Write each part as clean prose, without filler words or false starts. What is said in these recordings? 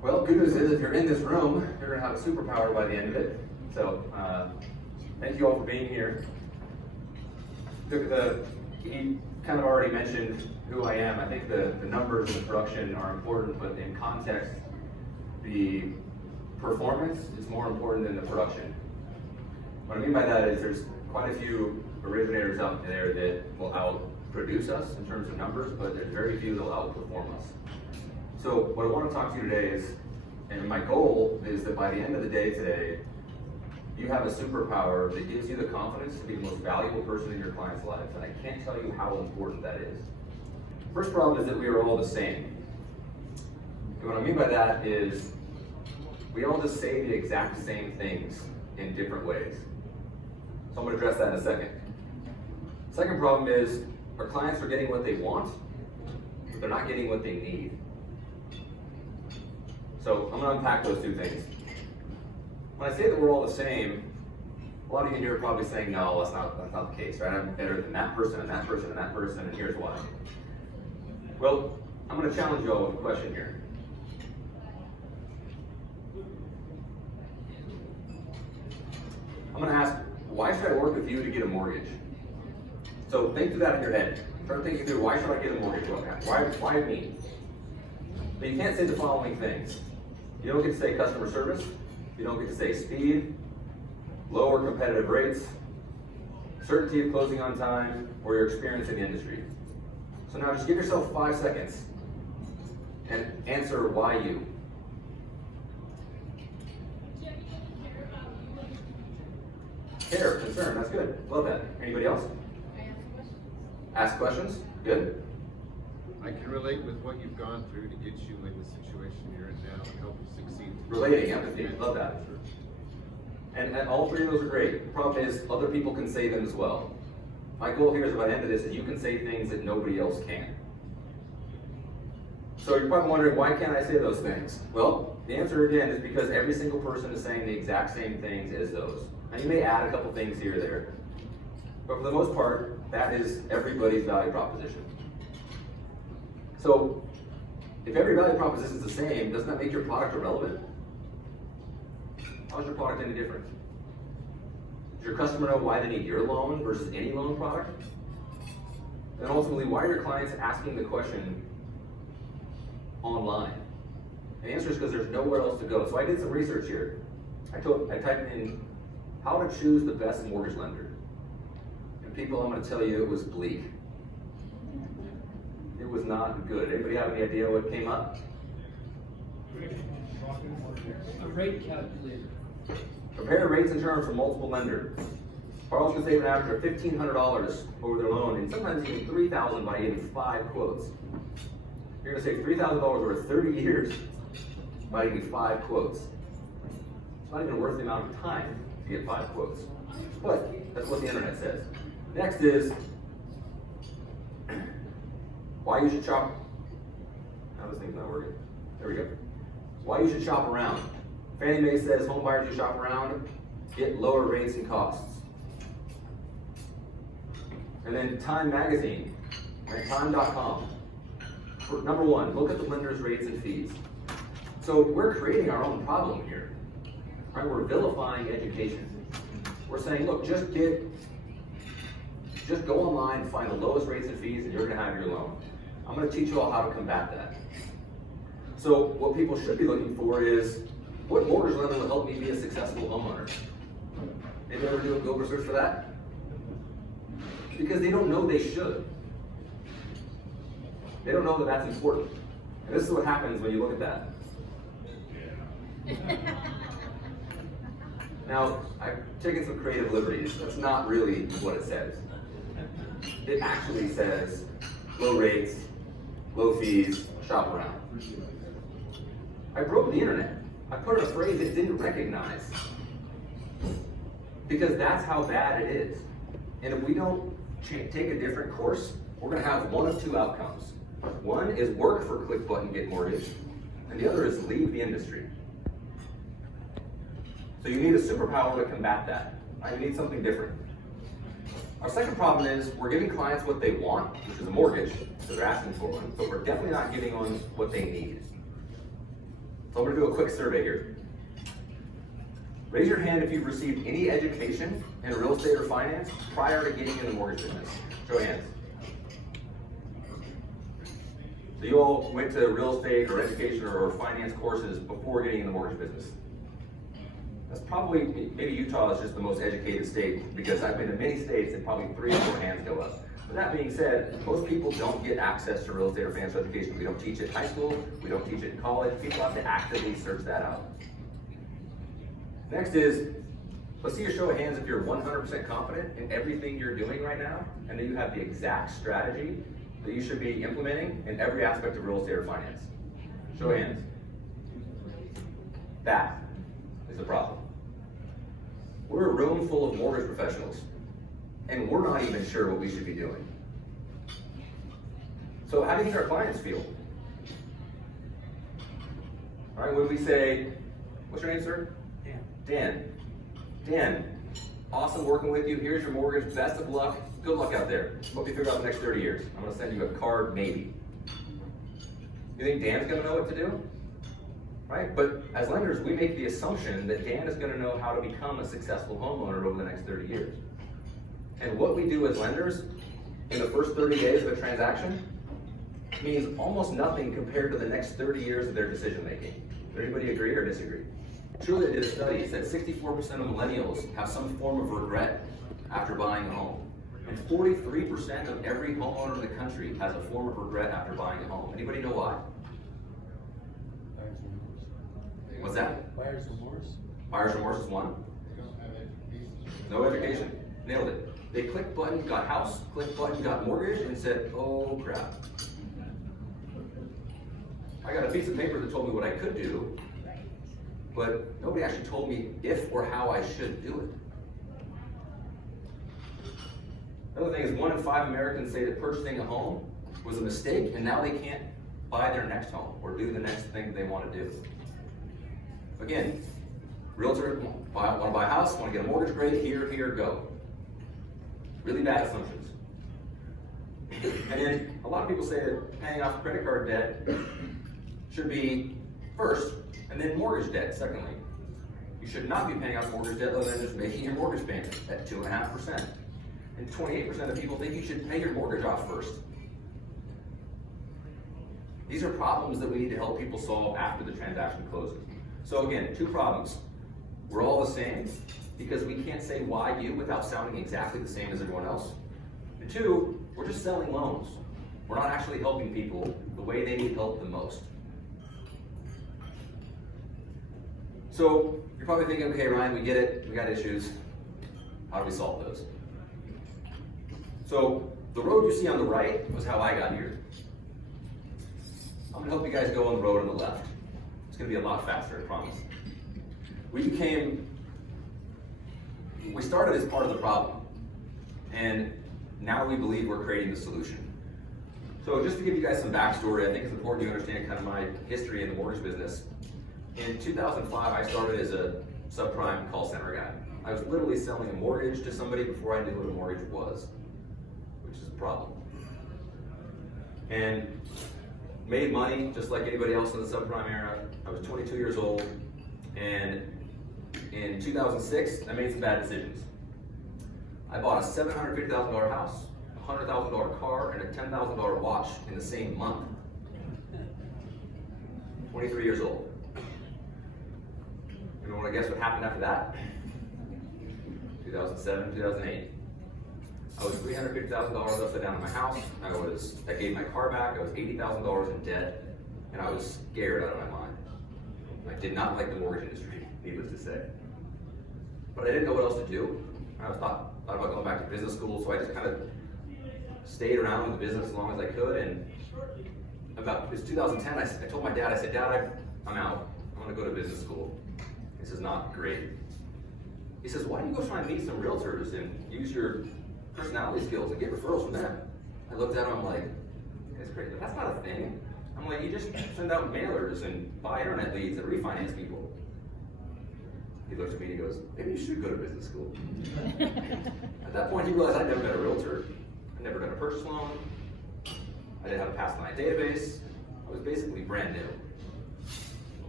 Well, good news is if you're in this room, you're going to have a superpower by the end of it. So thank you all for being here. He kind of already mentioned who I am. I think the numbers and the production are important, but in context, the performance is more important than the production. What I mean by that is there's quite a few originators out there that will outproduce us in terms of numbers, but there's very few that will outperform us. So what I want to talk to you today is, and my goal is that by the end of the day today, you have a superpower that gives you the confidence to be the most valuable person in your client's lives, and I can't tell you how important that is. First problem is that we are all the same. And what I mean by that is we all just say the exact same things in different ways. So I'm going to address that in a second. Second problem is our clients are getting what they want, but they're not getting what they need. So I'm going to unpack those two things. When I say that we're all the same, a lot of you here are probably saying, no, that's not the case, right? I'm better than that person and that person and that person, and here's why. Well, I'm going to challenge you all with a question here. I'm going to ask, why should I work with you to get a mortgage? So think through that in your head. Start thinking through, why should I get a mortgage? Why me? But you can't say the following things. You don't get to say customer service. You don't get to say speed, lower competitive rates, certainty of closing on time, or your experience in the industry. So now just give yourself 5 seconds and answer why you. Care, concern, that's good. Love that. Anybody else? Ask questions? Good. I can relate with what you've gone through to get you in the situation you're in now and help you succeed. Relating, empathy, love that. And all three of those are great. The problem is other people can say them as well. My goal here is by the end of this is you can say things that nobody else can. So you're probably wondering, why can't I say those things? Well, the answer again is because every single person is saying the exact same things as those. And you may add a couple things here or there. But for the most part, that is everybody's value proposition. So, if every value proposition is the same, doesn't that make your product irrelevant? How is your product any different? Does your customer know why they need your loan versus any loan product? And ultimately, why are your clients asking the question online? And the answer is because there's nowhere else to go. So I did some research here. I typed in how to choose the best mortgage lender. And people, I'm going to tell you, it was bleak. It was not good. Anybody have any idea what came up? A rate calculator. Compare rates and terms from multiple lenders. Borrowers can save an average of $1,500 over their loan, and sometimes even $3,000 by getting 5 quotes. You're going to save $3,000 over 30 years by getting 5 quotes. It's not even worth the amount of time to get 5 quotes. But that's what the internet says. Next is why you should shop. Now this thing's not working. There we go. Why you should shop around. Fannie Mae says home buyers who shop around get lower rates and costs. And then Time Magazine, right? Time.com. Number one, look at the lender's rates and fees. So we're creating our own problem here. Right? We're vilifying education. We're saying, look, just go online, find the lowest rates and fees, and you're going to have your loan. I'm going to teach you all how to combat that. So what people should be looking for is, what mortgage lender will help me be a successful homeowner? Anybody ever do a Google search for that? Because they don't know they should. They don't know that that's important. And this is what happens when you look at that. Now, I've taken some creative liberties. That's not really what it says. It actually says low rates, low fees, shop around. I broke the internet. I put in a phrase it didn't recognize. Because that's how bad it is. And if we don't take a different course, we're going to have one of two outcomes. One is work for click button get mortgage, and the other is leave the industry. So you need a superpower to combat that. Right? You need something different. Our second problem is we're giving clients what they want, which is a mortgage, so they're asking for one, but we're definitely not giving them what they need. So I'm gonna do a quick survey here. Raise your hand if you've received any education in real estate or finance prior to getting in the mortgage business. Show of hands. So you all went to real estate or education or finance courses before getting in the mortgage business. That's probably, maybe Utah is just the most educated state because I've been to many states and probably 3 or 4 hands go up. But that being said, most people don't get access to real estate or financial education. We don't teach it in high school, we don't teach it in college. People have to actively search that out. Next is, let's see a show of hands if you're 100% confident in everything you're doing right now and that you have the exact strategy that you should be implementing in every aspect of real estate or finance. Show of hands. That is the problem. We're a room full of mortgage professionals, and we're not even sure what we should be doing. So how do you think our clients feel? All right, when we say, what's your name, sir? Dan. Dan, awesome working with you. Here's your mortgage. Best of luck. Good luck out there. Hope you figure out the next 30 years. I'm going to send you a card, maybe. You think Dan's going to know what to do? Right? But as lenders, we make the assumption that Dan is going to know how to become a successful homeowner over the next 30 years. And what we do as lenders in the first 30 days of a transaction means almost nothing compared to the next 30 years of their decision making. Does anybody agree or disagree? Trulia did a study. It said 64% of millennials have some form of regret after buying a home. And 43% of every homeowner in the country has a form of regret after buying a home. Anybody know why? What's that? Buyer's remorse. Buyer's remorse is one. They don't have education. No education. Nailed it. They clicked button, got house, clicked button, got mortgage, and said, oh crap. I got a piece of paper that told me what I could do, but nobody actually told me if or how I should do it. Another thing is 1 in 5 Americans say that purchasing a home was a mistake and now they can't buy their next home or do the next thing they want to do. Again, realtor want to buy a house, want to get a mortgage, great, here, go. Really bad assumptions. And then a lot of people say that paying off credit card debt should be first, and then mortgage debt secondly. You should not be paying off mortgage debt other than just making your mortgage payment at 2.5%. And 28% of people think you should pay your mortgage off first. These are problems that we need to help people solve after the transaction closes. So again, 2 problems. We're all the same because we can't say why you without sounding exactly the same as everyone else. And 2, we're just selling loans. We're not actually helping people the way they need help the most. So you're probably thinking, okay, Ryan, we get it, we got issues. How do we solve those? So the road you see on the right was how I got here. I'm gonna help you guys go on the road on the left. It's gonna be a lot faster, I promise. We started as part of the problem, and now we believe we're creating the solution. So just to give you guys some backstory, I think it's important you understand kind of my history in the mortgage business. In 2005, I started as a subprime call center guy. I was literally selling a mortgage to somebody before I knew what a mortgage was, which is a problem. And made money just like anybody else in the subprime era. I was 22 years old, and in 2006, I made some bad decisions. I bought a $750,000 house, a $100,000 car, and a $10,000 watch in the same month. 23 years old. You want to guess what happened after that? 2007, 2008. I was $350,000 upside down in my house. I gave my car back. I was $80,000 in debt, and I was scared out of my mind. I did not like the mortgage industry, needless to say. But I didn't know what else to do. I thought about going back to business school, so I just kind of stayed around in the business as long as I could. And it was 2010. I told my dad, I said, Dad, I'm out. I'm going to go to business school. This is not great. He says, why don't you go try and meet some realtors and use your personality skills and get referrals from them? I looked at him, I'm like, that's great, but that's not a thing. I'm like, you just send out mailers and buy internet leads and refinance people. He looks at me and he goes, maybe you should go to business school. At that point, he realized I'd never been a realtor. I'd never done a purchase loan. I didn't have a past client database. I was basically brand new.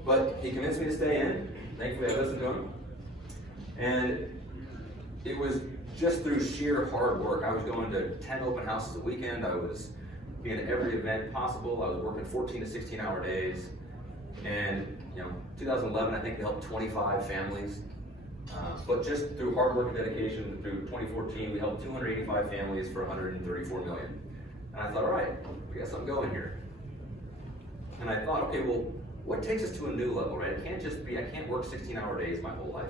But he convinced me to stay in. Thankfully, I listened to him. And it was just through sheer hard work. I was going to 10 open houses a weekend. I was being at every event possible. I was working 14 to 16-hour days. And 2011, I think we helped 25 families. But just through hard work and dedication, through 2014, we helped 285 families for 134 million. And I thought, all right, we got something going here. And I thought, okay, well, what takes us to a new level, right? It can't just be, I can't work 16-hour days my whole life.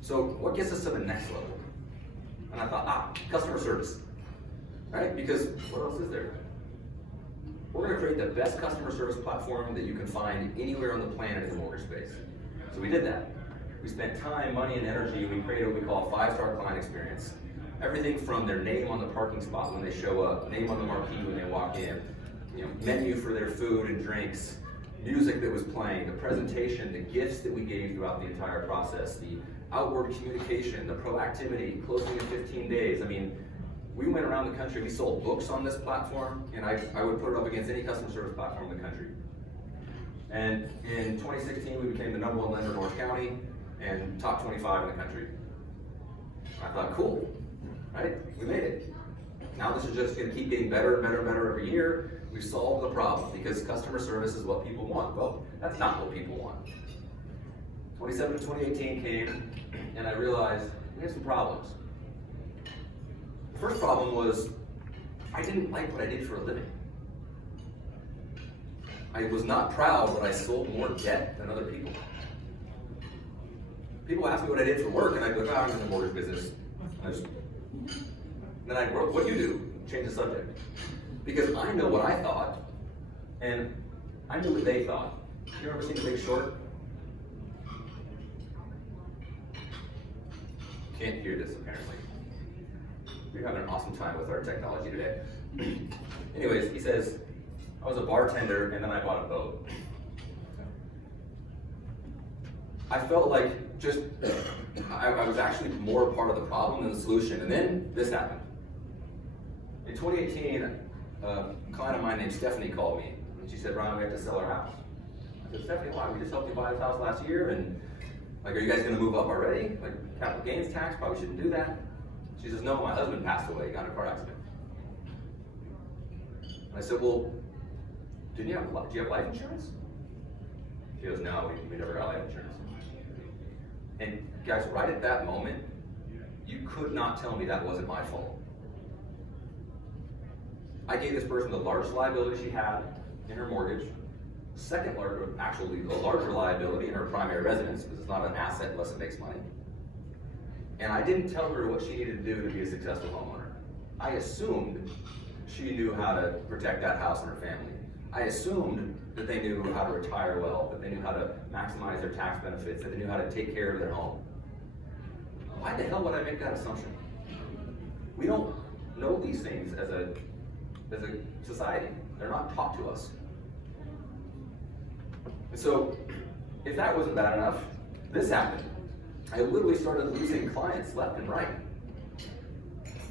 So what gets us to the next level? And I thought, customer service, right? Because what else is there? We're gonna create the best customer service platform that you can find anywhere on the planet in the mortgage space. So we did that. We spent time, money, and energy, and we created what we call a 5-star client experience. Everything from their name on the parking spot when they show up, name on the marquee when they walk in, menu for their food and drinks, music that was playing, the presentation, the gifts that we gave throughout the entire process, the outward communication, the proactivity, closing in 15 days. I mean, we went around the country, we sold books on this platform, and I would put it up against any customer service platform in the country. And in 2016, we became the #1 lender in Orange County and top 25 in the country. I thought, cool, right? We made it. Now this is just gonna keep getting better and better and better every year. We've solved the problem because customer service is what people want. Well, that's not what people want. 2017 to 2018 came, and I realized we had some problems. The first problem was I didn't like what I did for a living. I was not proud that I sold more debt than other people. People ask me what I did for work, and I'd go, I'm in the mortgage business. And then I'd go, what do you do? Change the subject. Because I know what I thought, and I knew what they thought. You ever seen The Big Short? Can't hear this, apparently. We're having an awesome time with our technology today. Anyways, he says, I was a bartender, and then I bought a boat. I felt like I was actually more part of the problem than the solution, and then this happened. In 2018, a client of mine named Stephanie called me, and she said, Ron, we have to sell our house. I said, Stephanie, why? We just helped you buy this house last year, and are you guys gonna move up already? Capital gains tax, probably shouldn't do that. She says, no, my husband passed away, got in a car accident. And I said, well, do you have life insurance? She goes, no, we never got life insurance. And guys, right at that moment, you could not tell me that wasn't my fault. I gave this person the largest liability she had in her mortgage, second larger, actually the larger liability in her primary residence, because it's not an asset unless it makes money. And I didn't tell her what she needed to do to be a successful homeowner. I assumed she knew how to protect that house and her family. I assumed that they knew how to retire well, that they knew how to maximize their tax benefits, that they knew how to take care of their home. Why the hell would I make that assumption? We don't know these things as a society. They're not taught to us. And so, if that wasn't bad enough, this happened. I literally started losing clients left and right.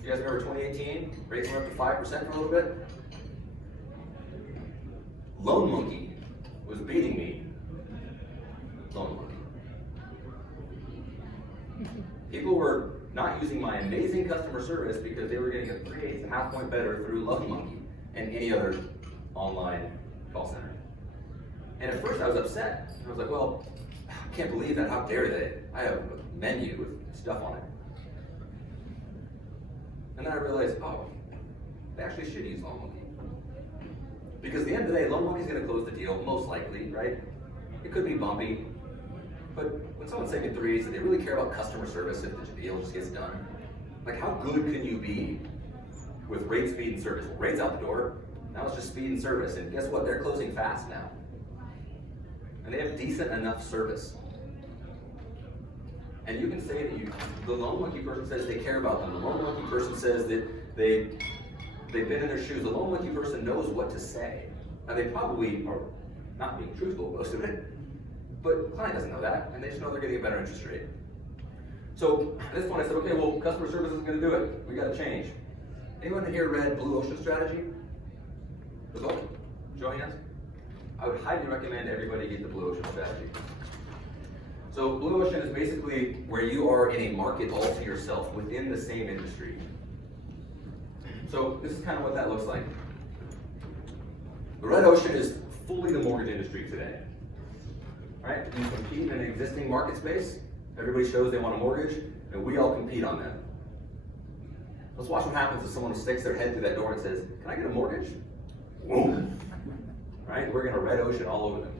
You guys remember 2018? Rates went up to 5% for a little bit. Loan Monkey was beating me. Loan Monkey. People were not using my amazing customer service because they were getting a 3/8 to half point better through Loan Monkey and any other online call center. And at first I was upset. I was like, well, I can't believe that. How dare they? I have a menu with stuff on it. And then I realized, oh, they actually should use Loan Monkey. Because at the end of the day, Loan Monkey's going to close the deal, most likely, right? It could be bumpy. But when someone's taking 3/8, do they really care about customer service if the deal just gets done? Like, how good can you be with rate, speed, and service? Rate's out the door. Now it's just speed and service. And guess what? They're closing fast now. And they have decent enough service. And you can say that the Loan Monkey person says they care about them. The Loan Monkey person says that they've been in their shoes. The Loan Monkey person knows what to say. Now they probably are not being truthful most of it, but the client doesn't know that, and they just know they're getting a better interest rate. So at this point I said, okay, well, customer service isn't going to do it. We got to change. Anyone here read Blue Ocean Strategy? The book? Show of hands. I would highly recommend everybody get the Blue Ocean strategy. So Blue Ocean is basically where you are in a market all to yourself within the same industry. So this is kind of what that looks like. The red ocean is fully the mortgage industry today. All right? You compete in an existing market space. Everybody shows they want a mortgage, and we all compete on that. Let's watch what happens if someone sticks their head through that door and says, "Can I get a mortgage?" Boom. Right? We're gonna red ocean all over them.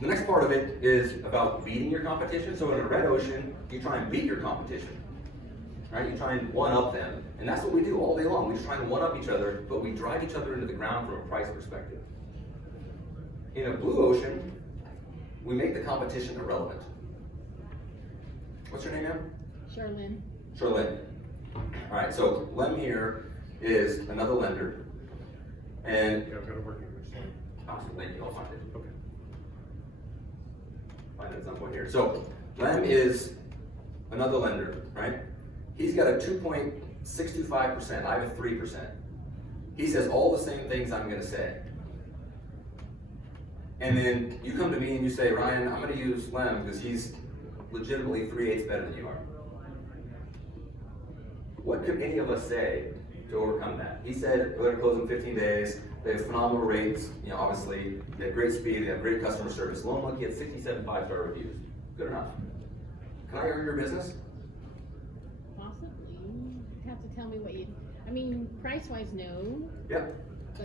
The next part of it is about beating your competition. So in a red ocean, you try and beat your competition. Right? You try and one-up them. And that's what we do all day long. We just try and one-up each other, but we drive each other into the ground from a price perspective. In a blue ocean, we make the competition irrelevant. What's your name, ma'am? Sherlyn. Sherlyn. All right, so Lem here is another lender. And Yeah, I've got to work in which one. awesome, thank you, I'll find it. Okay. Find it at some point here. So Lem is another lender, right? He's got a 2.625%. I have a 3%. He says all the same things I'm going to say. And then you come to me and you say, "Ryan, I'm going to use Lem because he's legitimately 3/8 better than you are." What could any of us say to overcome that? He said we're going to close in 15 days. They have phenomenal rates. You know, obviously, they have great speed. They have great customer service. Loan Monkey had 67 5-star reviews. Good enough. Can I earn your business? Possibly. You'd have to tell me what you, I mean, price-wise, no. Yeah.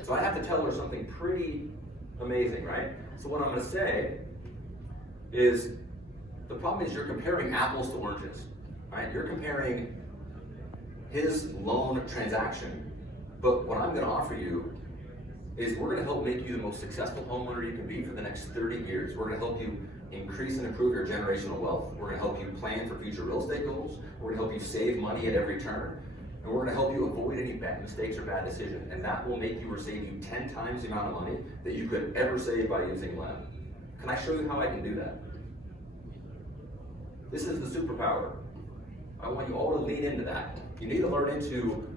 So I have to tell her something pretty amazing, right? So what I'm going to say is, the problem is you're comparing apples to oranges, right? You're comparing his loan transaction, but what I'm going to offer you is we're going to help make you the most successful homeowner you can be for the next 30 years. We're going to help you increase and improve your generational wealth. We're going to help you plan for future real estate goals. We're going to help you save money at every turn. And we're going to help you avoid any bad mistakes or bad decisions. And that will make you or save you 10 times the amount of money that you could ever save by using Lem. Can I show you how I can do that? This is the superpower. I want you all to lean into that. You need to learn into,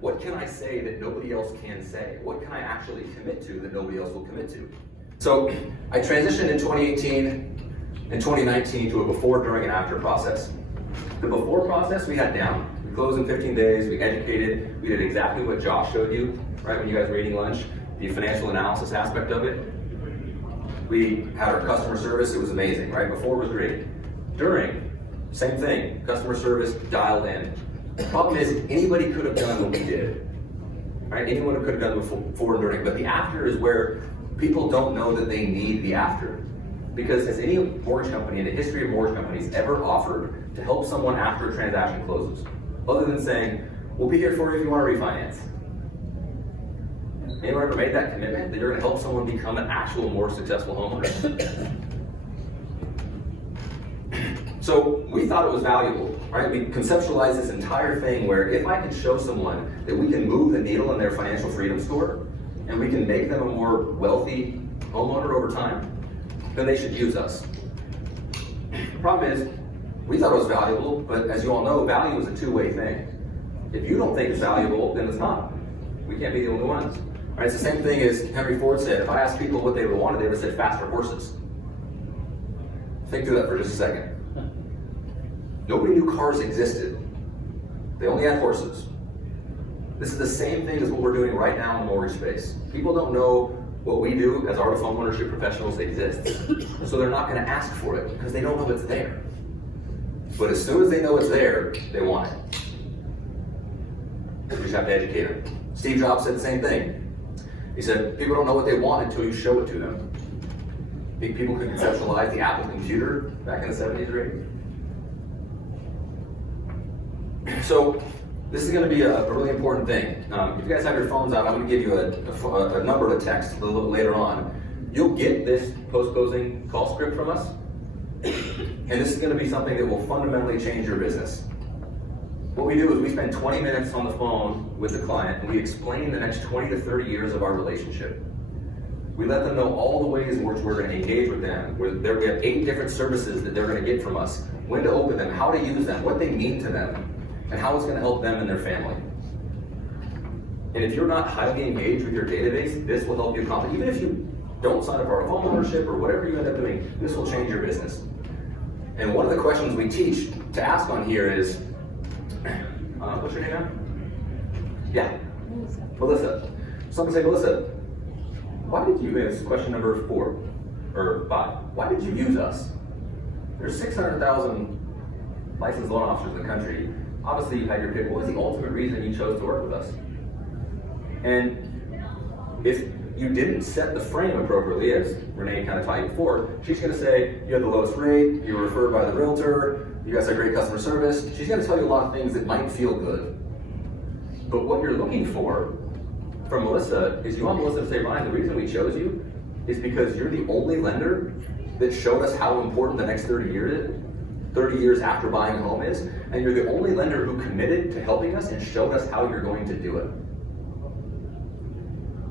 what can I say that nobody else can say? What can I actually commit to that nobody else will commit to? So I transitioned in 2018 and 2019 to a before, during, and after process. The before process we had down. We closed in 15 days, we educated, we did exactly what Josh showed you, right, when you guys were eating lunch, the financial analysis aspect of it. We had our customer service, it was amazing, right? Before was great. During, same thing, customer service dialed in. The problem is, anybody could have done what we did, right? Anyone could have done before and during, but the after is where people don't know that they need the after. Because has any mortgage company in the history of mortgage companies ever offered to help someone after a transaction closes? Other than saying, "We'll be here for you if you want to refinance." Anyone ever made that commitment that you're going to help someone become an actual more successful homeowner? So we thought it was valuable, right? We conceptualized this entire thing where if I can show someone that we can move the needle in their financial freedom score and we can make them a more wealthy homeowner over time, then they should use us. The problem is, we thought it was valuable, but as you all know, value is a two-way thing. If you don't think it's valuable, then it's not. We can't be the only ones. Right? It's the same thing as Henry Ford said. If I asked people what they would have wanted, they would have said faster horses. Think through that for just a second. Nobody knew cars existed. They only had horses. This is the same thing as what we're doing right now in the mortgage space. People don't know what we do as art of homeownership professionals exists. So they're not going to ask for it because they don't know it's there. But as soon as they know it's there, they want it. You just have to educate them. Steve Jobs said the same thing. He said, people don't know what they want until you show it to them. Think people could conceptualize the Apple computer back in the 70s or 80s? So this is going to be a really important thing. If you guys have your phones out, I'm going to give you a number to text a little bit later on. You'll get this post-closing call script from us, and this is going to be something that will fundamentally change your business. What we do is we spend 20 minutes on the phone with the client, and we explain the next 20 to 30 years of our relationship. We let them know all the ways in which we're going to engage with them. We have 8 different services that they're going to get from us, when to open them, how to use them, what they mean to them, and how it's going to help them and their family. And if you're not highly engaged with your database, this will help you accomplish. Even if you don't sign up for our home ownership or whatever you end up doing, this will change your business. And one of the questions we teach to ask on here is, what's your name now? Yeah, Melissa. Someone say, Melissa, why did you, this is question number 4, or 5, why did you use us? There's 600,000 licensed loan officers in the country. Obviously you had your pick. What was the ultimate reason you chose to work with us? And if you didn't set the frame appropriately, as Renee kind of taught you before, she's going to say, you had the lowest rate, you were referred by the realtor, you guys had great customer service. She's going to tell you a lot of things that might feel good. But what you're looking for from Melissa is you want Melissa to say, Ryan, the reason we chose you is because you're the only lender that showed us how important the next 30 years after buying a home is, and you're the only lender who committed to helping us and showed us how you're going to do it.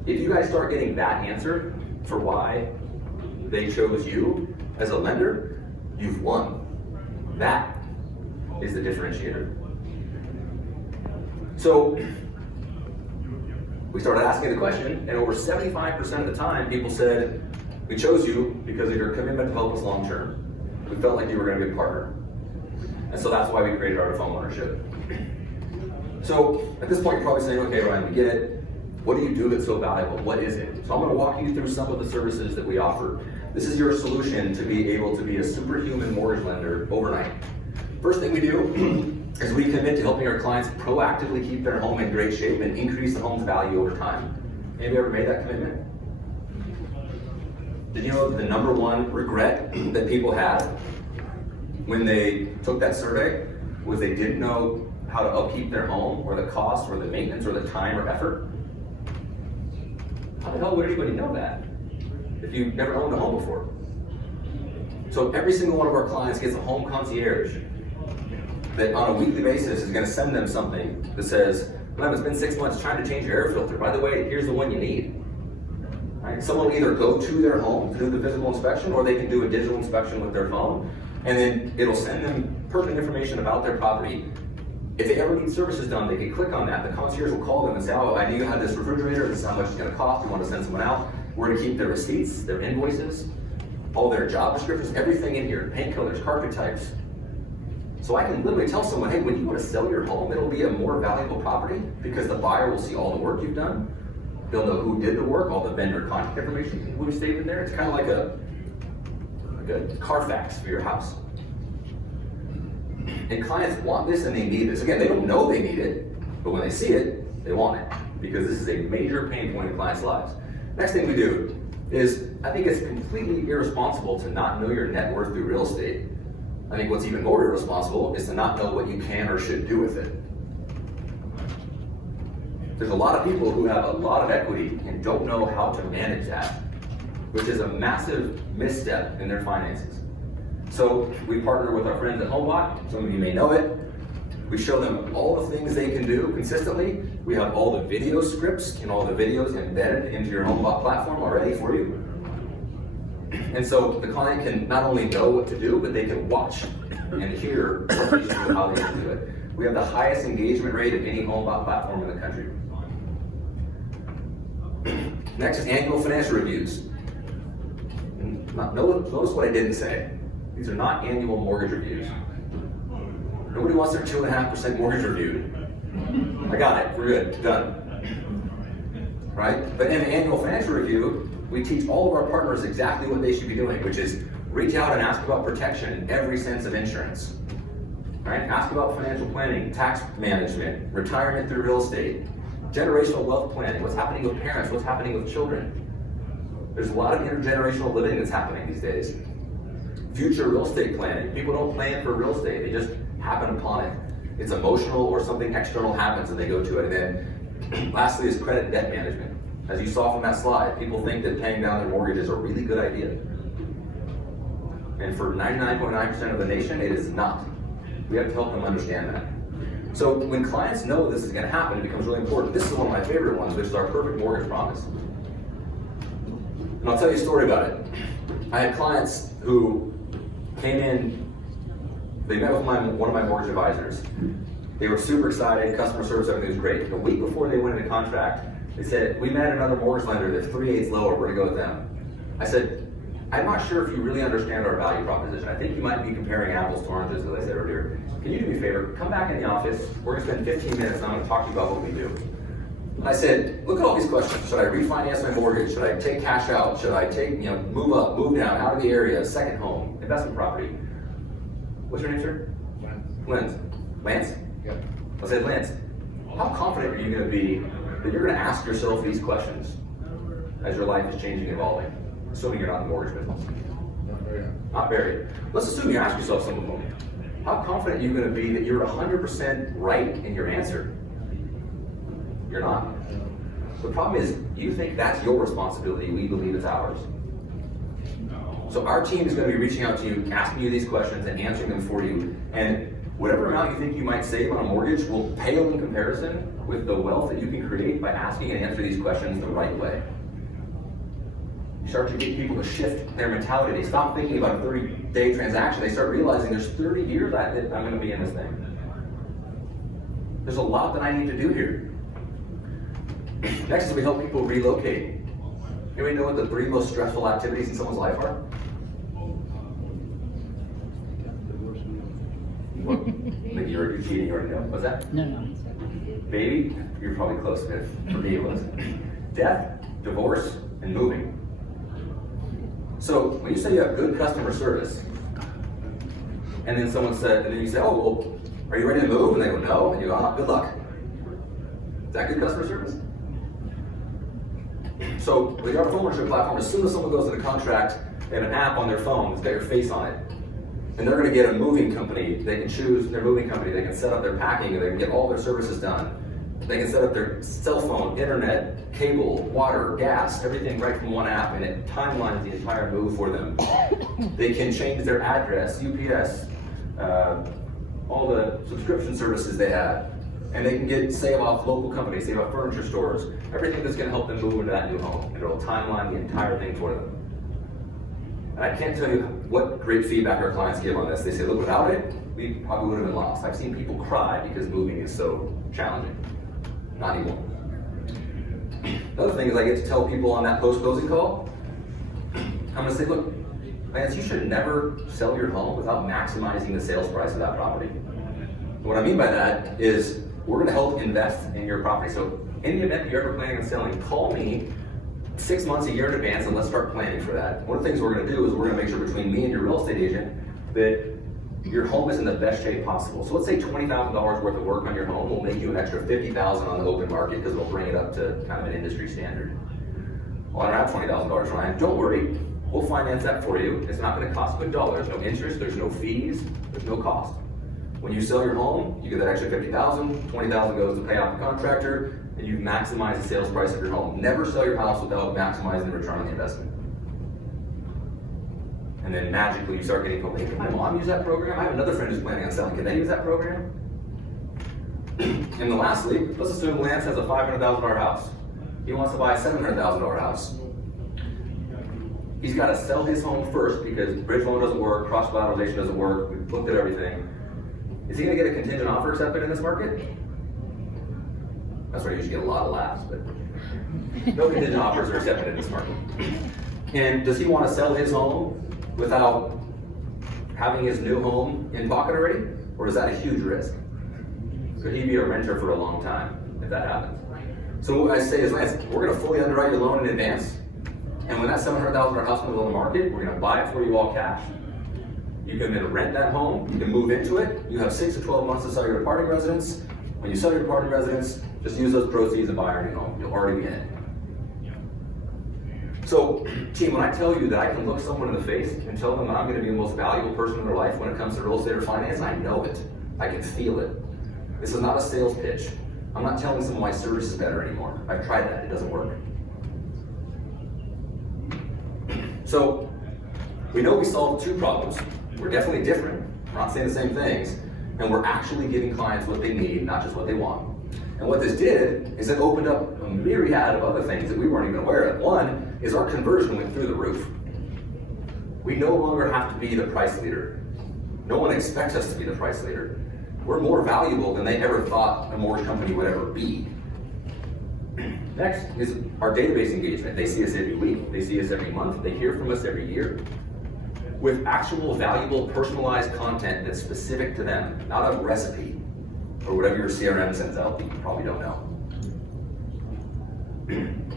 If you guys start getting that answer for why they chose you as a lender, you've won. That is the differentiator. So we started asking the question, and over 75% of the time, people said, we chose you because of your commitment to help us long term. We felt like you were going to be a partner. And so that's why we created Art of Home Ownership. So at this point, you're probably saying, okay, Ryan, we get it. What do you do that's so valuable? What is it? So I'm going to walk you through some of the services that we offer. This is your solution to be able to be a superhuman mortgage lender overnight. First thing we do is we commit to helping our clients proactively keep their home in great shape and increase the home's value over time. Anybody ever made that commitment? Did you know the number one regret that people had when they took that survey was they didn't know how to upkeep their home, or the cost, or the maintenance, or the time or effort? How the hell would anybody know that if you've never owned a home before? So every single one of our clients gets a home concierge that on a weekly basis is going to send them something that says, Lem, it's been 6 months trying to change your air filter. By the way, here's the one you need. Right? Someone will either go to their home to do the physical inspection, or they can do a digital inspection with their phone, and then it'll send them pertinent information about their property. If they ever need services done, they can click on that. The concierge will call them and say, oh, I knew you had this refrigerator, this is how much it's going to cost, you want to send someone out. We're going to keep their receipts, their invoices, all their job descriptions, everything in here, paint colors, carpet types. So I can literally tell someone, hey, when you want to sell your home, it'll be a more valuable property because the buyer will see all the work you've done. They'll know who did the work, all the vendor contact information we've stated there. It's kind of like a Carfax for your house. And clients want this and they need this. Again, they don't know they need it, but when they see it, they want it because this is a major pain point in clients' lives. Next thing we do is, I think it's completely irresponsible to not know your net worth through real estate. I think what's even more irresponsible is to not know what you can or should do with it. There's a lot of people who have a lot of equity and don't know how to manage that, which is a massive misstep in their finances. So we partner with our friends at HomeBot. Some of you may know it. We show them all the things they can do consistently. We have all the video scripts and all the videos embedded into your HomeBot platform already for you. And so the client can not only know what to do, but they can watch and hear how they can do it. We have the highest engagement rate of any HomeBot platform in the country. Next is annual financial reviews. Notice what I didn't say. These are not annual mortgage reviews. Nobody wants their 2.5% mortgage reviewed. I got it, we're good, done. Right? But in an annual financial review, we teach all of our partners exactly what they should be doing, which is reach out and ask about protection in every sense of insurance. Right? Ask about financial planning, tax management, retirement through real estate, generational wealth planning, what's happening with parents, what's happening with children. There's a lot of intergenerational living that's happening these days. Future real estate planning. People don't plan for real estate, they just happen upon it. It's emotional or something external happens and they go to it. And then lastly is credit and debt management. As you saw from that slide, people think that paying down their mortgage is a really good idea. And for 99.9% of the nation, it is not. We have to help them understand that. So when clients know this is going to happen, it becomes really important. This is one of my favorite ones, which is our perfect mortgage promise. And I'll tell you a story about it. I had clients who came in, they met with one of my mortgage advisors. They were super excited, customer service, everything was great. The week before they went into contract, they said, we met another mortgage lender that's 3/8 lower, we're gonna go with them. I said, I'm not sure if you really understand our value proposition. I think you might be comparing apples to oranges, as I said earlier. Can you do me a favor? Come back in the office. We're gonna spend 15 minutes and I'm gonna talk to you about what we do. I said, look at all these questions. Should I refinance my mortgage? Should I take cash out? Should I take, move up, move down, out of the area, second home, investment property? What's your name, sir? Lance. Lance? Yeah. I said, Lance, how confident are you gonna be that you're gonna ask yourself these questions as your life is changing and evolving? Assuming you're not in the mortgage business. Not very. Let's assume you ask yourself some of them. How confident are you gonna be that you're 100% right in your answer? You're not. The problem is, you think that's your responsibility, we believe it's ours. So our team is gonna be reaching out to you, asking you these questions and answering them for you. And whatever amount you think you might save on a mortgage will pale in comparison with the wealth that you can create by asking and answering these questions the right way. You start to get people to shift their mentality. They stop thinking about a 30-day transaction. They start realizing there's 30 years I'm gonna be in this thing. There's a lot that I need to do here. Next is we help people relocate. Anybody know what the 3 most stressful activities in someone's life are? What? Maybe you're cheating, you already know. What's that? No, no. Baby? You're probably close to it. For me it was. Death, divorce, and moving. So when you say you have good customer service, and then you say, oh, well, are you ready to move? And they go, no. And you go, good luck. Is that good customer service? So with our homeownership platform, as soon as someone goes into contract, they have an app on their phone that's got your face on it. And they're gonna get a moving company. They can choose their moving company. They can set up their packing and they can get all their services done. They can set up their cell phone, internet, cable, water, gas, everything right from one app, and it timelines the entire move for them. They can change their address, UPS, all the subscription services they have. And they can save off local companies, save off furniture stores, everything that's gonna help them move into that new home. And it'll timeline the entire thing for them. And I can't tell you what great feedback our clients give on this. They say, look, without it, we probably would have been lost. I've seen people cry because moving is so challenging. Not anymore. Another thing is I get to tell people on that post-closing call, I'm gonna say, look, Lance, you should never sell your home without maximizing the sales price of that property. And what I mean by that is we're gonna help invest in your property. So in the event that you're ever planning on selling, call me 6 months, a year in advance, and let's start planning for that. One of the things we're gonna do is we're gonna make sure between me and your real estate agent that your home is in the best shape possible. So let's say $20,000 worth of work on your home will make you an extra $50,000 on the open market because it'll bring it up to kind of an industry standard. Well, I don't have $20,000, Ryan. Don't worry, we'll finance that for you. It's not gonna cost you $1. There's no interest, there's no fees, there's no cost. When you sell your home, you get that extra $50,000, $20,000 goes to pay off the contractor, and you've maximized the sales price of your home. Never sell your house without maximizing the return on the investment. And then magically you start getting people, hey, can my mom use that program? I have another friend who's planning on selling, can they use that program? And then lastly, let's assume Lance has a $500,000 house. He wants to buy a $700,000 house. He's gotta sell his home first because bridge loan doesn't work, cross collateralization doesn't work, we've looked at everything. Is he gonna get a contingent offer accepted in this market? That's where you usually get a lot of laughs, but no contingent offers are accepted in this market. And does he want to sell his home without having his new home in pocket already? Or is that a huge risk? Could he be a renter for a long time if that happens? So what I say is, Lance, we're gonna fully underwrite your loan in advance. And when that $700,000 house comes on the market, we're gonna buy it for you all cash. You can then rent that home, you can move into it, you have 6 to 12 months to sell your departing residence. When you sell your departing residence, just use those proceeds and buy our new home. You'll already be in it. So, team, when I tell you that I can look someone in the face and tell them that I'm gonna be the most valuable person in their life when it comes to real estate or finance, I know it. I can feel it. This is not a sales pitch. I'm not telling someone my service is better anymore. I've tried that, it doesn't work. So, we know we solved 2 problems. We're definitely different. We're not saying the same things. And we're actually giving clients what they need, not just what they want. And what this did is it opened up a myriad of other things that we weren't even aware of. One is our conversion went through the roof. We no longer have to be the price leader. No one expects us to be the price leader. We're more valuable than they ever thought a mortgage company would ever be. Next is our database engagement. They see us every week, they see us every month, they hear from us every year with actual valuable personalized content that's specific to them, not a recipe or whatever your CRM sends out that you probably don't know.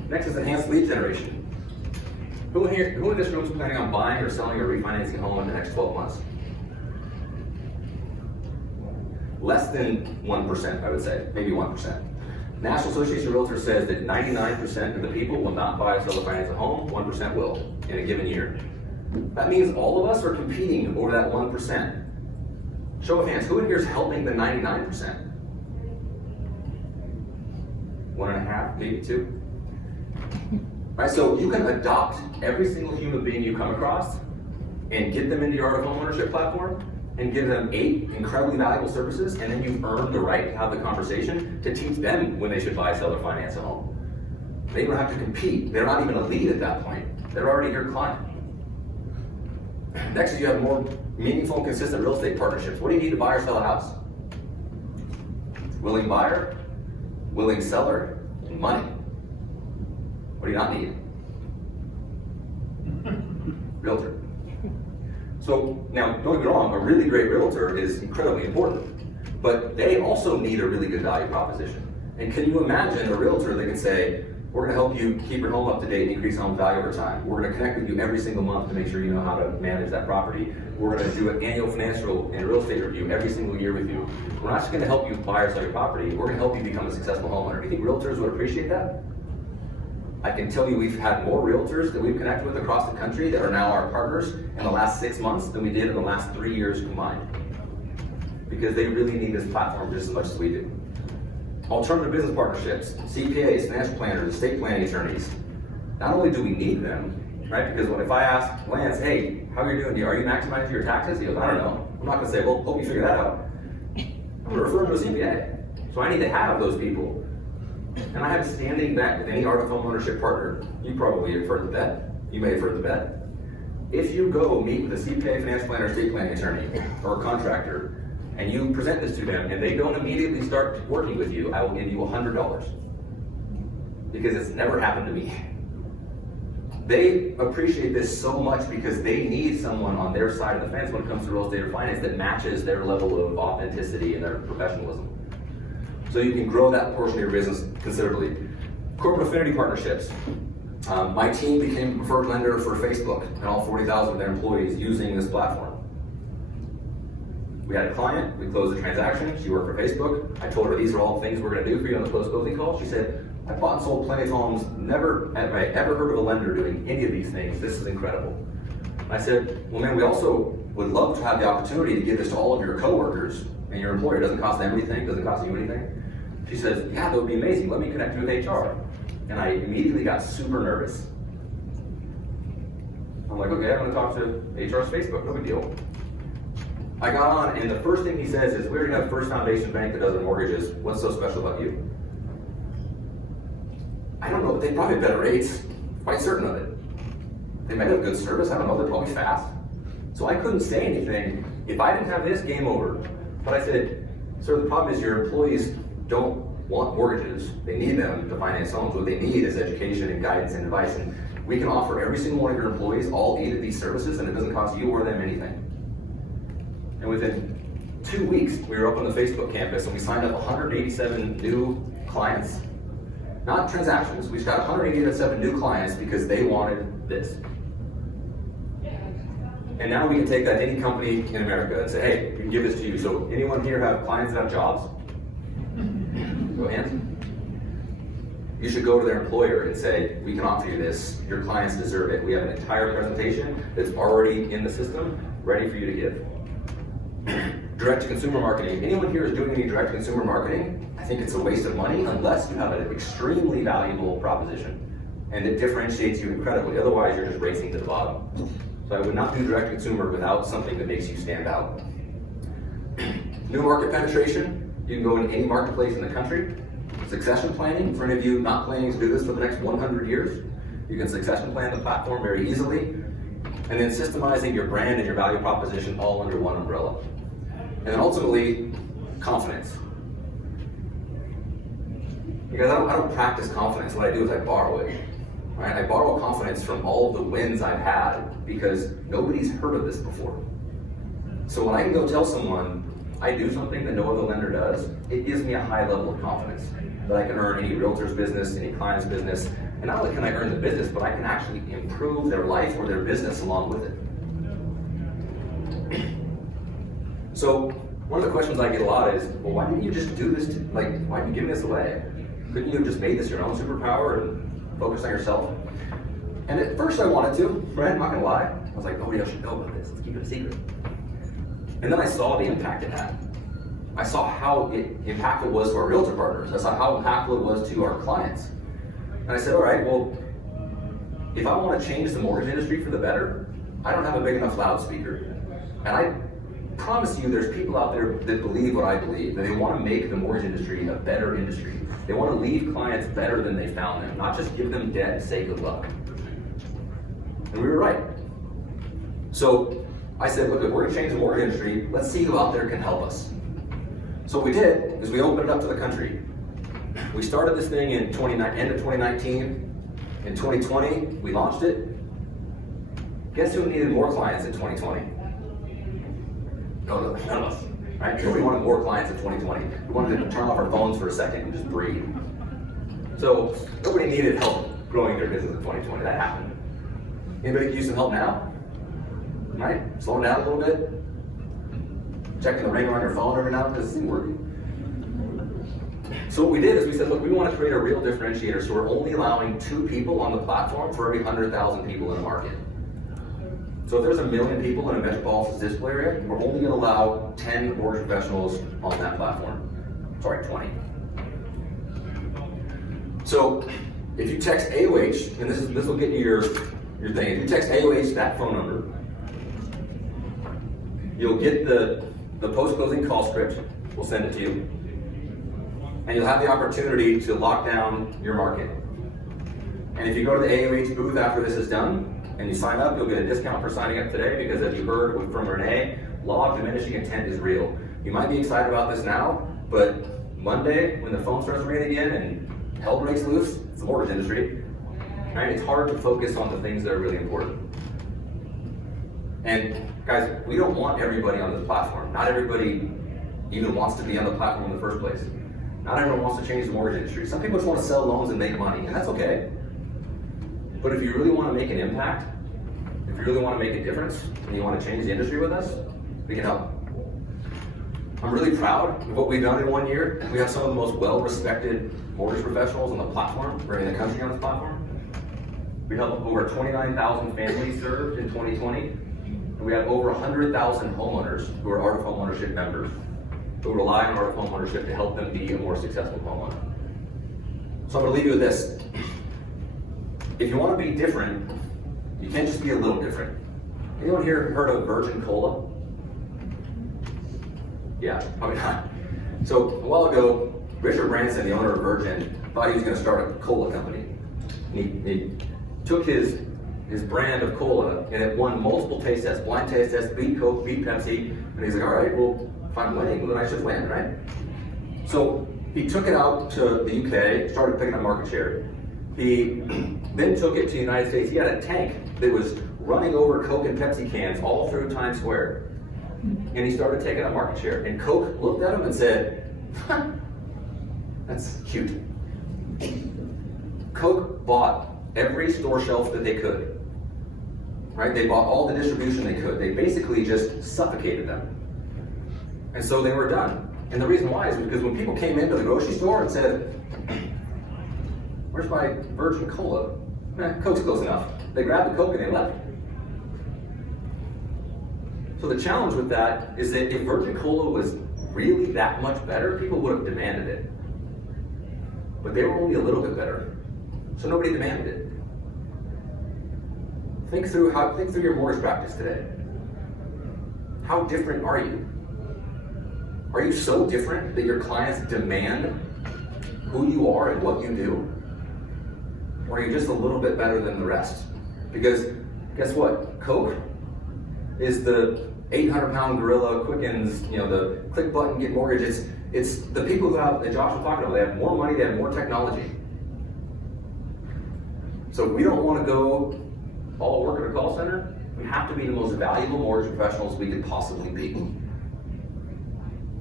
Next is enhanced lead generation. Who in this room is planning on buying or selling or refinancing a home in the next 12 months? Less than 1%, I would say, maybe 1%. National Association of Realtors says that 99% of the people will not buy or sell or finance a home, 1% will in a given year. That means all of us are competing over that 1%. Show of hands, who in here is helping the 99%? 1.5, maybe 2. Right, so you can adopt every single human being you come across and get them into your Art of Homeownership platform and give them 8 incredibly valuable services, and then you've earned the right to have the conversation to teach them when they should buy, sell, or finance a home. They don't have to compete. They're not even a lead at that point. They're already your client. Next is you have more meaningful and consistent real estate partnerships. What do you need to buy or sell a house? Willing buyer, willing seller, and money. What do you not need? Realtor. So now, don't get me wrong, a really great realtor is incredibly important, but they also need a really good value proposition. And can you imagine a realtor that can say, we're gonna help you keep your home up to date and increase home value over time. We're gonna connect with you every single month to make sure you know how to manage that property. We're gonna do an annual financial and real estate review every single year with you. We're not just gonna help you buy or sell your property, we're gonna help you become a successful homeowner. Do you think realtors would appreciate that? I can tell you we've had more realtors that we've connected with across the country that are now our partners in the last 6 months than we did in the last 3 years combined. Because they really need this platform just as much as we do. Alternative business partnerships, CPAs, financial planners, estate planning attorneys. Not only do we need them, right? Because if I ask Lance, hey, how are you doing? Are you maximizing your taxes? He goes, I don't know. I'm not gonna say, well, hope you figure that out. I'm gonna refer him to a CPA. So I need to have those people. And I have a standing bet with any Art of Homeownership partner. You probably have heard the bet. You may have heard the bet. If you go meet with a CPA, financial planner, estate planning attorney, or a contractor, and you present this to them, and they don't immediately start working with you, I will give you $100. Because it's never happened to me. They appreciate this so much because they need someone on their side of the fence when it comes to real estate or finance that matches their level of authenticity and their professionalism. So you can grow that portion of your business considerably. Corporate affinity partnerships. My team became a preferred lender for Facebook and all 40,000 of their employees using this platform. We had a client, we closed the transaction, she worked for Facebook. I told her these are all things we're gonna do for you on the post-closing call. She said, I bought and sold plenty of homes, never have I ever heard of a lender doing any of these things. This is incredible. I said, well man, we also would love to have the opportunity to give this to all of your coworkers and your employer. It doesn't cost them anything, doesn't cost you anything. She says, yeah, that would be amazing. Let me connect you with HR. And I immediately got super nervous. I'm like, okay, I'm gonna talk to HR's Facebook, no big deal. I got on, and the first thing he says is, we already have First Foundation Bank that does our mortgages. What's so special about you? I don't know, but they probably have better rates. Quite certain of it. They might have good service, I don't know, they're probably fast. So I couldn't say anything. If I didn't have this, game over. But I said, sir, the problem is your employees don't want mortgages. They need them to finance homes. What they need is education and guidance and advice. And we can offer every single one of your employees all 8 of these services, and it doesn't cost you or them anything. And within 2 weeks, we were up on the Facebook campus and we signed up 187 new clients. Not transactions, we just got 187 new clients because they wanted this. And now we can take that to any company in America and say, hey, we can give this to you. So anyone here have clients that have jobs? Go hands. You should go to their employer and say, we can offer you this, your clients deserve it. We have an entire presentation that's already in the system, ready for you to give. Direct-to-consumer marketing. Anyone here is doing any direct-to-consumer marketing? I think it's a waste of money unless you have an extremely valuable proposition and it differentiates you incredibly. Otherwise, you're just racing to the bottom. So I would not do direct-to-consumer without something that makes you stand out. New market penetration. You can go into any marketplace in the country. Succession planning. For any of you not planning to do this for the next 100 years, you can succession plan the platform very easily. And then systemizing your brand and your value proposition all under one umbrella. And then ultimately, confidence. Because I don't practice confidence. What I do is I borrow it. Right? I borrow confidence from all of the wins I've had because nobody's heard of this before. So when I can go tell someone I do something that no other lender does, it gives me a high level of confidence that I can earn any realtor's business, any client's business. And not only can I earn the business, but I can actually improve their life or their business along with it. So one of the questions I get a lot is, well, why didn't you just do this? Why did you give this away? Couldn't you have just made this your own superpower and focus on yourself? And at first I wanted to, right? I'm not gonna lie. I was like, nobody else should know about this. Let's keep it a secret. And then I saw the impact it had. I saw how impactful it was to our realtor partners. I saw how impactful it was to our clients. And I said, all right, well, if I want to change the mortgage industry for the better, I don't have a big enough loudspeaker. And I promise you there's people out there that believe what I believe, that they want to make the mortgage industry a better industry. They want to leave clients better than they found them, not just give them debt and say good luck. And we were right. So I said, look, if we're going to change the mortgage industry, let's see who out there can help us. So what we did is we opened it up to the country. We started this thing in end of 2019. In 2020, we launched it. Guess who needed more clients in 2020? None of us, right? Nobody wanted more clients in 2020. We wanted to turn off our phones for a second and just breathe. So nobody needed help growing their business in 2020. That happened. Anybody could use some help now? Right? Slowing down a little bit. Checking the ringer on your phone every now and then. This isn't working. So what we did is we said, look, we want to create a real differentiator, so we're only allowing 2 people on the platform for every 100,000 people in the market. So if there's 1 million people in a metropolitan statistical area, we're only going to allow 10 mortgage professionals on that platform. Sorry, 20. So if you text AOH, and this will get you your thing. If you text AOH that phone number, you'll get the post-closing call script. We'll send it to you. And you'll have the opportunity to lock down your market. And if you go to the AOH booth after this is done, and you sign up, you'll get a discount for signing up today because as you heard from Renee, law of diminishing intent is real. You might be excited about this now, but Monday, when the phone starts ringing again and hell breaks loose, it's the mortgage industry, right? It's hard to focus on the things that are really important. And guys, we don't want everybody on this platform. Not everybody even wants to be on the platform in the first place. Not everyone wants to change the mortgage industry. Some people just want to sell loans and make money, and that's okay. But if you really want to make an impact, if you really want to make a difference, and you want to change the industry with us, we can help. I'm really proud of what we've done in 1 year. We have some of the most well-respected mortgage professionals on the platform, or in the country on this platform. We helped over 29,000 families served in 2020. And we have over 100,000 homeowners who are Art of Homeownership members, who rely on Art of Homeownership to help them be a more successful homeowner. So I'm going to leave you with this. If you want to be different, you can't just be a little different. Anyone here heard of Virgin Cola? Yeah, probably not. So a while ago, Richard Branson, the owner of Virgin, thought he was going to start a cola company. He took his brand of cola and it won multiple taste tests, blind taste tests, beat Coke, beat Pepsi, and he's like, all right, well, if I'm winning, then I should win, right? So he took it out to the UK, started picking up market share. He then took it to the United States. He had a tank that was running over Coke and Pepsi cans all through Times Square. And he started taking up market share. And Coke looked at him and said, huh, that's cute. Coke bought every store shelf that they could. Right? They bought all the distribution they could. They basically just suffocated them. And so they were done. And the reason why is because when people came into the grocery store and said, where's my Virgin Cola? Coke's close enough. They grabbed the Coke and they left. So the challenge with that is that if Virgin Cola was really that much better, people would have demanded it. But they were only a little bit better. So nobody demanded it. Think through your mortgage practice today. How different are you? Are you so different that your clients demand who you are and what you do? Or are you just a little bit better than the rest? Because guess what? Coke is the 800-pound gorilla Quickens, you know, the click button, get mortgage. It's the people who have, and Josh was talking about, they have more money, they have more technology. So we don't want to go all work at a call center. We have to be the most valuable mortgage professionals we could possibly be.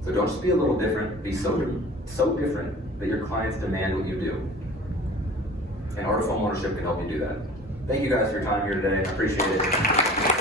So don't just be a little different, be so different that your clients demand what you do. And Art of Homeownership can help you do that. Thank you guys for your time here today. I appreciate it.